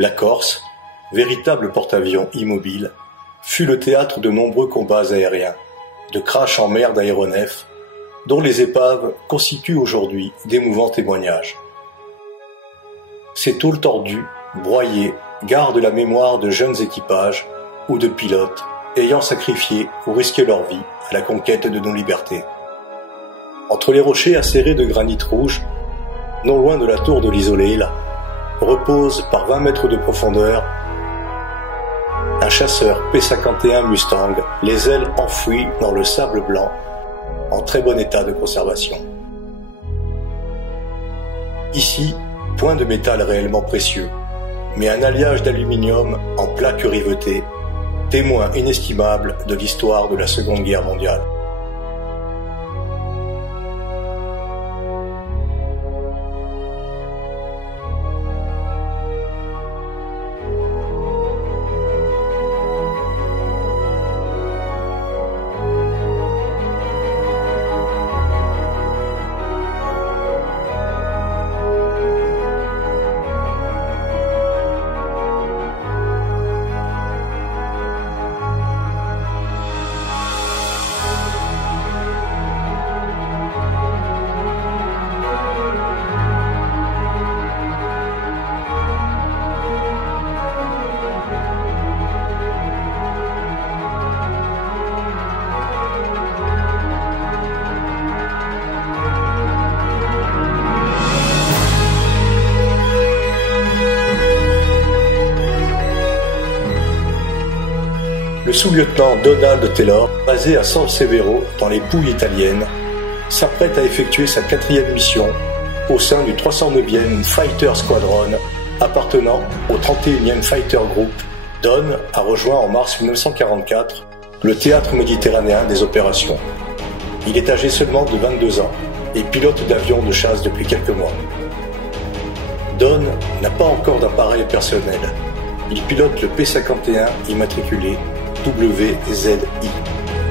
La Corse, véritable porte-avions immobile, fut le théâtre de nombreux combats aériens, de crashs en mer d'aéronefs, dont les épaves constituent aujourd'hui d'émouvants témoignages. Ces tôles tordues, broyées, gardent la mémoire de jeunes équipages ou de pilotes ayant sacrifié ou risqué leur vie à la conquête de nos libertés. Entre les rochers acérés de granit rouge, non loin de la tour de l'Isolé, là, repose par 20 mètres de profondeur un chasseur P-51 Mustang, les ailes enfouies dans le sable blanc, en très bon état de conservation. Ici, point de métal réellement précieux, mais un alliage d'aluminium en plaques rivetées, témoin inestimable de l'histoire de la Seconde Guerre mondiale. Le sous-lieutenant Donald Taylor, basé à San Severo dans les Pouilles italiennes, s'apprête à effectuer sa 4e mission au sein du 309e Fighter Squadron appartenant au 31e Fighter Group. Don a rejoint en mars 1944 le théâtre méditerranéen des opérations. Il est âgé seulement de 22 ans et pilote d'avion de chasse depuis quelques mois. Don n'a pas encore d'appareil personnel. Il pilote le P-51 immatriculé WZI,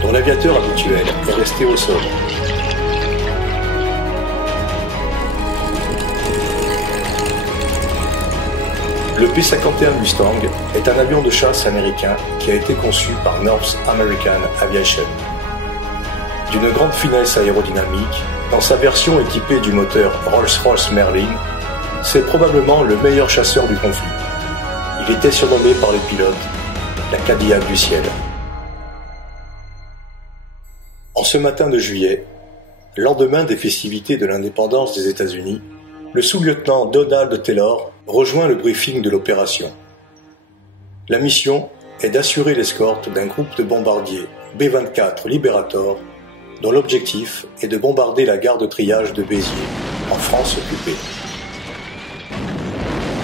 dont l'aviateur habituel est resté au sol. Le P-51 Mustang est un avion de chasse américain qui a été conçu par North American Aviation. D'une grande finesse aérodynamique, dans sa version équipée du moteur Rolls-Royce Merlin, c'est probablement le meilleur chasseur du conflit. Il était surnommé par les pilotes la Cadillac du ciel. En ce matin de juillet, lendemain des festivités de l'indépendance des États-Unis, le sous-lieutenant Donald Taylor rejoint le briefing de l'opération. La mission est d'assurer l'escorte d'un groupe de bombardiers B-24 Liberator dont l'objectif est de bombarder la gare de triage de Béziers, en France occupée.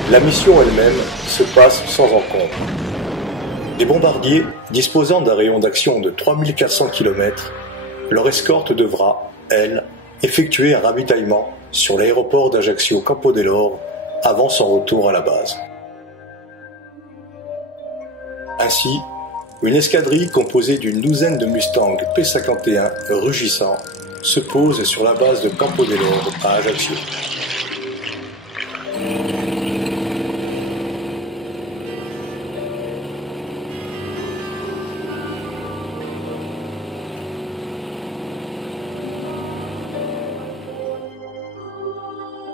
La mission elle-même se passe sans encombre. Les bombardiers, disposant d'un rayon d'action de 3400 km, leur escorte devra, elle, effectuer un ravitaillement sur l'aéroport d'Ajaccio Campo dell'Oro avant son retour à la base. Ainsi, une escadrille composée d'une douzaine de Mustang P-51 rugissants se pose sur la base de Campo dell'Oro à Ajaccio.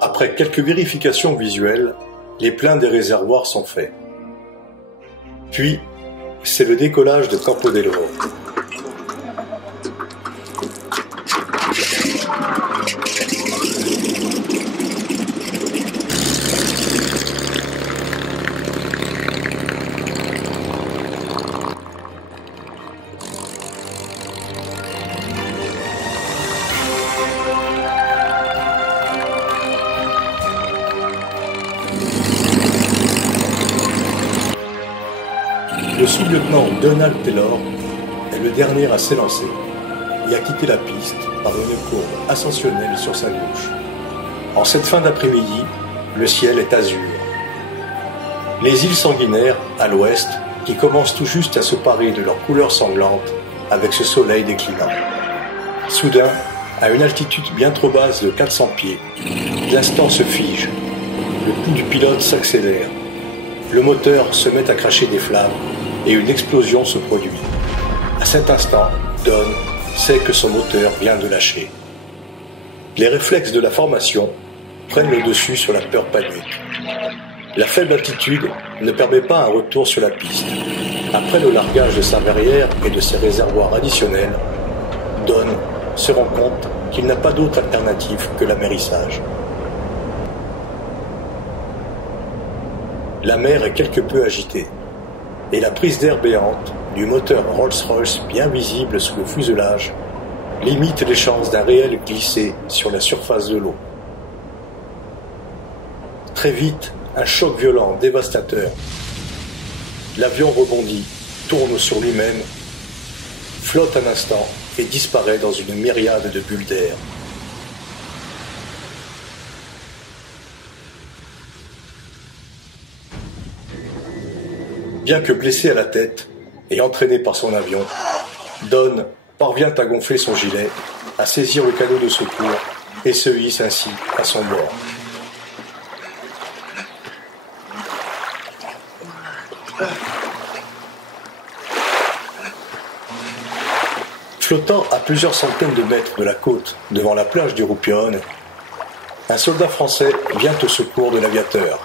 Après quelques vérifications visuelles, les pleins des réservoirs sont faits. Puis, c'est le décollage de Campo dell'Oro. Le sous-lieutenant Donald Taylor est le dernier à s'élancer et a quitté la piste par une courbe ascensionnelle sur sa gauche. En cette fin d'après-midi, le ciel est azur. Les îles sanguinaires, à l'ouest, qui commencent tout juste à se parer de leur couleur sanglante avec ce soleil déclinant. Soudain, à une altitude bien trop basse de 400 pieds, l'instant se fige. Le pouls du pilote s'accélère. Le moteur se met à cracher des flammes et une explosion se produit. À cet instant, Don sait que son moteur vient de lâcher. Les réflexes de la formation prennent le dessus sur la peur panique. La faible altitude ne permet pas un retour sur la piste. Après le largage de sa verrière et de ses réservoirs additionnels, Don se rend compte qu'il n'a pas d'autre alternative que l'amérissage. La mer est quelque peu agitée, et la prise d'air béante du moteur Rolls-Royce bien visible sous le fuselage limite les chances d'un réel glissé sur la surface de l'eau. Très vite, un choc violent, dévastateur. L'avion rebondit, tourne sur lui-même, flotte un instant et disparaît dans une myriade de bulles d'air. Bien que blessé à la tête et entraîné par son avion, Don parvient à gonfler son gilet, à saisir le canot de secours et se hisse ainsi à son bord. Flottant à plusieurs centaines de mètres de la côte devant la plage du Roupione, un soldat français vient au secours de l'aviateur.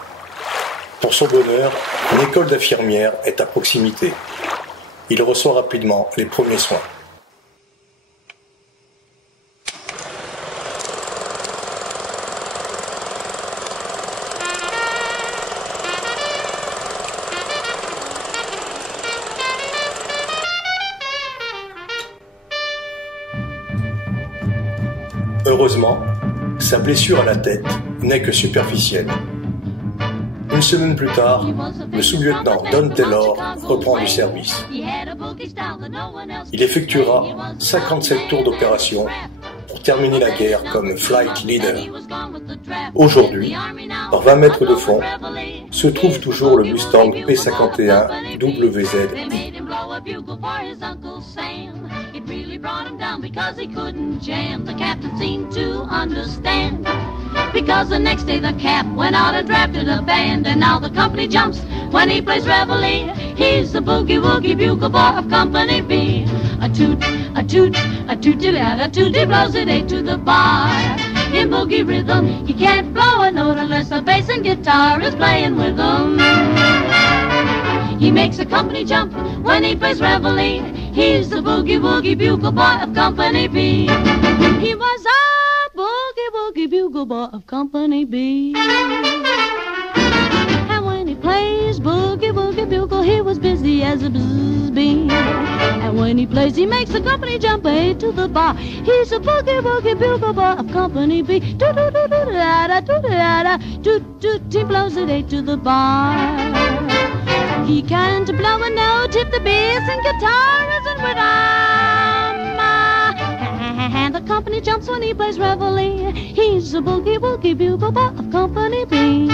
Pour son bonheur, une école d'infirmières est à proximité. Il reçoit rapidement les premiers soins. Heureusement, sa blessure à la tête n'est que superficielle. Une semaine plus tard, le sous-lieutenant Don Taylor reprend du service. Il effectuera 57 tours d'opération pour terminer la guerre comme flight leader. Aujourd'hui, par 20 mètres de fond, se trouve toujours le Mustang P51 WZI. Because the next day the cap went out and drafted a band, and now the company jumps when he plays reveille. He's the boogie woogie bugle boy of Company B. A toot, a toot, a toot-a-toot, a toot, he blows it eight to the bar. In boogie rhythm, he can't blow a note unless the bass and guitar is playing with him. He makes a company jump when he plays reveille. He's the boogie woogie bugle boy of Company B. He was a boogie bugle boy of Company B. And when he plays boogie bugle, he was busy as a bzzz bee. And when he plays, he makes the company jump eight to the bar. He's a boogie bugle boy of Company B. Do do do do da da do da da do do. He blows it eight to the bar. He can't blow a note if the bass and guitar isn't with him. And the company jumps when he plays reveille. He's a boogie woogie bugle boy of Company B.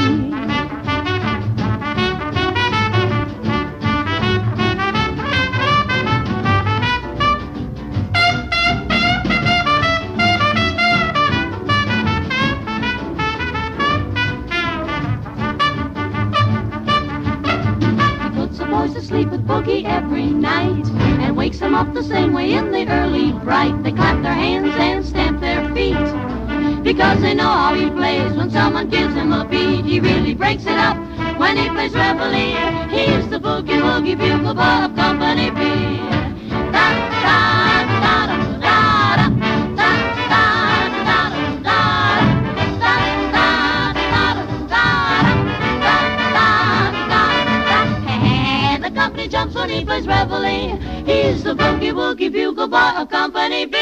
Sleep with Boogie every night and wakes them up the same way in the early bright. They clap their hands and stamp their feet because they know how he plays. When someone gives him a beat, he really breaks it up. When he plays reveille, he's the boogie woogie bugle boy of Company B. Da da da da da da. Jumps when he plays reveille. He's the boogie woogie bugle boy of Company B.